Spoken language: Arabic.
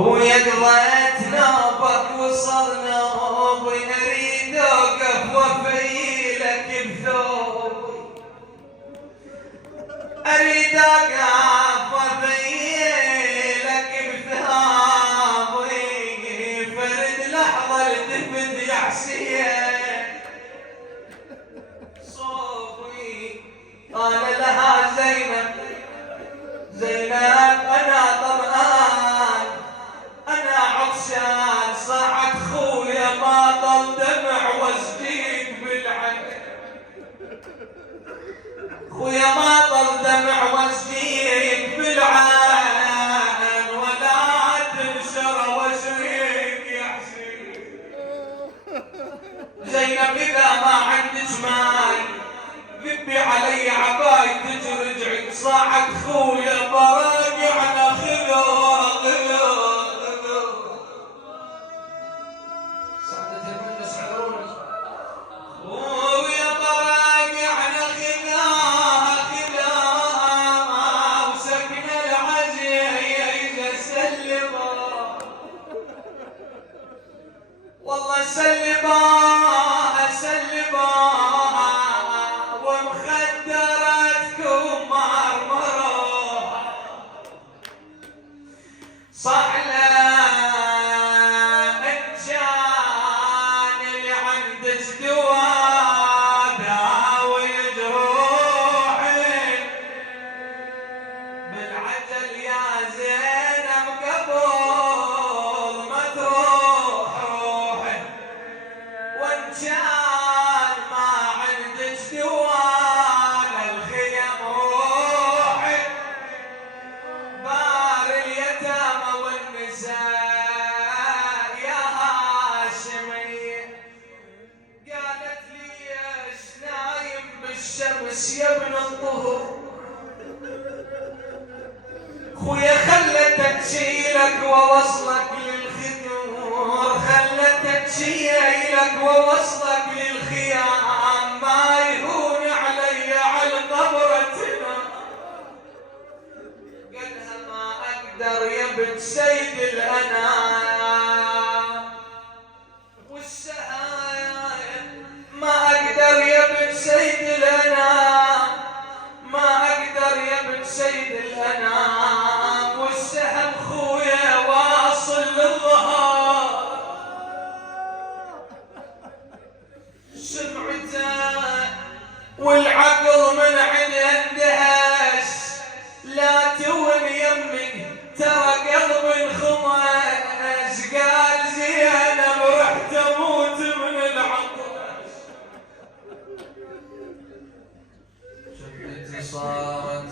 قضيت نوبك وصلنا اريد اوقف وافيلك بثوبي اريد اوقف وافيلك بثوبي فرد لحظه التفت يا حسين صوبي قال لها زينب انا طمعان انا عطشان صاحت خويا ما ضل دمع وازديك بالعين خويا ما ضل دمع وازديك بالعين ولا تنشر وجهك يا حسين زينب اذا ما عندك ماي ذبي علي عباي ترجعي صاحت خويا براجعنا خذوا والله سلبا ومخدراتكم مرمرة صح لا ان كان اللي عندك دواء داوي جروحي بالعجل يا زينب قبل ما تروح روحي وان كان ما عندك دواء للخيم روحي بار اليتامى والنساء يا هاشمي قالت لي ايش نايم بالشمس يا ابن الطهر خويا خلتك تشيلك ووصلك للخدور خلتك تشيلك ووصلك للخيام ما يهون علي على قبرتنا قالها ما اقدر يا بنت سيد الانام والسهايم ما اقدر يا بنت سيد الانام ما اقدر يا بنت سيد الانام والسهم خويا واصل للظهر سمعته والعقل من عندها اندهش لا تون يمك ترى قلب انخمش قال زينب رحت اموت من العطش شفتي صارت